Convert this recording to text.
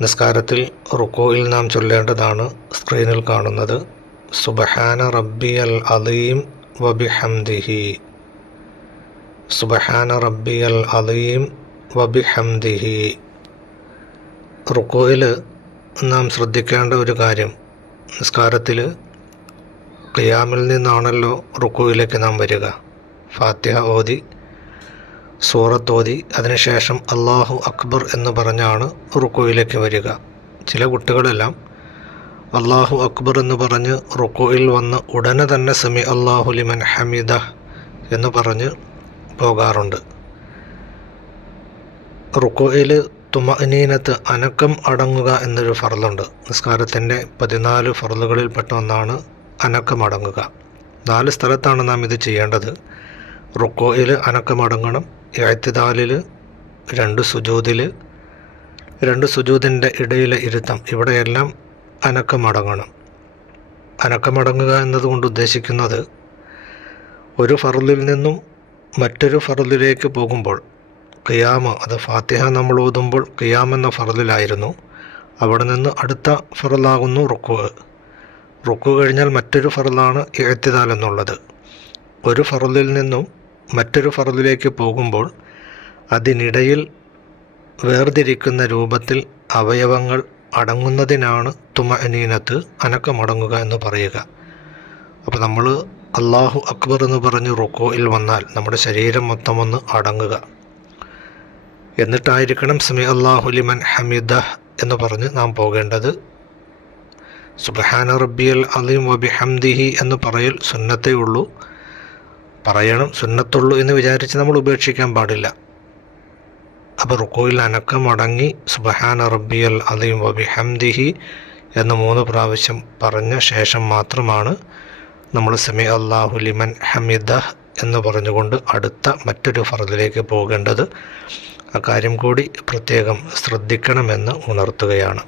നിസ്കാരത്തിൽ റുക്കോയിൽ നാം ചൊല്ലേണ്ടതാണ് സ്ക്രീനിൽ കാണുന്നത്. സുബഹാന റബ്ബിയൽ അലീം വബിഹംദിഹി. സുബഹാന റബ്ബിയൽ അലീം വബിഹംദിഹി. റുക്കോയിൽ നാം ശ്രദ്ധിക്കേണ്ട ഒരു കാര്യം നിസ്കാരത്തിൽ ഖിയാമിൽ നിന്നാണല്ലോ റുക്കോയിലേക്ക് നാം വരിക. ഫാത്തിഹ ഓതി സൂറത്ത് ഓതി അതിനുശേഷം അള്ളാഹു അക്ബർ എന്ന് പറഞ്ഞാണ് റുക്കോയിലേക്ക് വരിക. ചില കുട്ടികളെല്ലാം അള്ളാഹു അക്ബർ എന്ന് പറഞ്ഞ് റുക്കോയിൽ വന്ന് ഉടനെ തന്നെ സമി അള്ളാഹു ലിമൻ ഹമീദ എന്ന് പറഞ്ഞ് പോകാറുണ്ട്. റുക്കോയിൽ തുമനീനത്ത് അനക്കം അടങ്ങുക എന്നൊരു ഫറലുണ്ട് നിസ്കാരത്തിന്റെ പതിനാല് ഫറലുകളിൽപ്പെട്ട ഒന്നാണ് അനക്കം അടങ്ങുക. നാല് സ്ഥലത്താണ് നാം ഇത് ചെയ്യേണ്ടത്. റുക്കോയിൽ അനക്കമടങ്ങണം എഴുത്തിദാലിൽ രണ്ട് സുജൂതിൽ രണ്ട് സുജൂതിന്റെ ഇടയിലെ ഇരുത്തം. ഇവിടെയെല്ലാം അനക്കമടങ്ങണം. അനക്കമടങ്ങുക എന്നതുകൊണ്ട് ഉദ്ദേശിക്കുന്നത് ഒരു ഫറലിൽ നിന്നും മറ്റൊരു ഫറലിലേക്ക് പോകുമ്പോൾ ഖിയാമ അത് ഫാത്തിഹ നമ്മൾ ഓതുമ്പോൾ ഖിയാം എന്ന ഫറലിലായിരുന്നു. അവിടെ നിന്ന് അടുത്ത ഫറലാകുന്നു റുക്കു. റുക്കു കഴിഞ്ഞാൽ മറ്റൊരു ഫറലാണ് എഴുത്തിതാൽ എന്നുള്ളത്. ഒരു ഫറലിൽ നിന്നും മറ്റൊരു ഫറുദിലേക്ക് പോകുമ്പോൾ അതിനിടയിൽ വേർതിരിക്കുന്ന രൂപത്തിൽ അവയവങ്ങൾ അടങ്ങുന്നതിനാണ് തുമനീനത്ത് അനക്കമടങ്ങുക എന്ന് പറയുക. അപ്പോൾ നമ്മൾ അള്ളാഹു അക്ബർ എന്ന് പറഞ്ഞ് റുക്കോയിൽ വന്നാൽ നമ്മുടെ ശരീരം മൊത്തം ഒന്ന് അടങ്ങുക. എന്നിട്ടായിരിക്കണം സമി അള്ളാഹു ലിമൻ ഹമിദ എന്ന് പറഞ്ഞ് നാം പോകേണ്ടത്. സുബഹാന റബ്ബിയൽ അലീം വബി ഹംദിഹി എന്ന് പറയൽ സുന്നത്തേ ഉള്ളൂ. പറയണം സുന്നത്തുള്ളൂ എന്ന് വിചാരിച്ച് നമ്മൾ ഉപേക്ഷിക്കാൻ പാടില്ല. അപ്പോൾ റുക്കോയിൽ അനക്കം അടങ്ങി സുബഹാന റബ്ബിയൽ അലീം വബി ഹംദിഹി എന്ന് മൂന്ന് പ്രാവശ്യം പറഞ്ഞ ശേഷം മാത്രമാണ് നമ്മൾ സമി അള്ളാഹു ലിമൻ ഹമിദ എന്ന് പറഞ്ഞുകൊണ്ട് അടുത്ത മറ്റൊരു ഫറദിലേക്ക് പോകേണ്ടത്. അക്കാര്യം കൂടി പ്രത്യേകം ശ്രദ്ധിക്കണമെന്ന് ഉണർത്തുകയാണ്.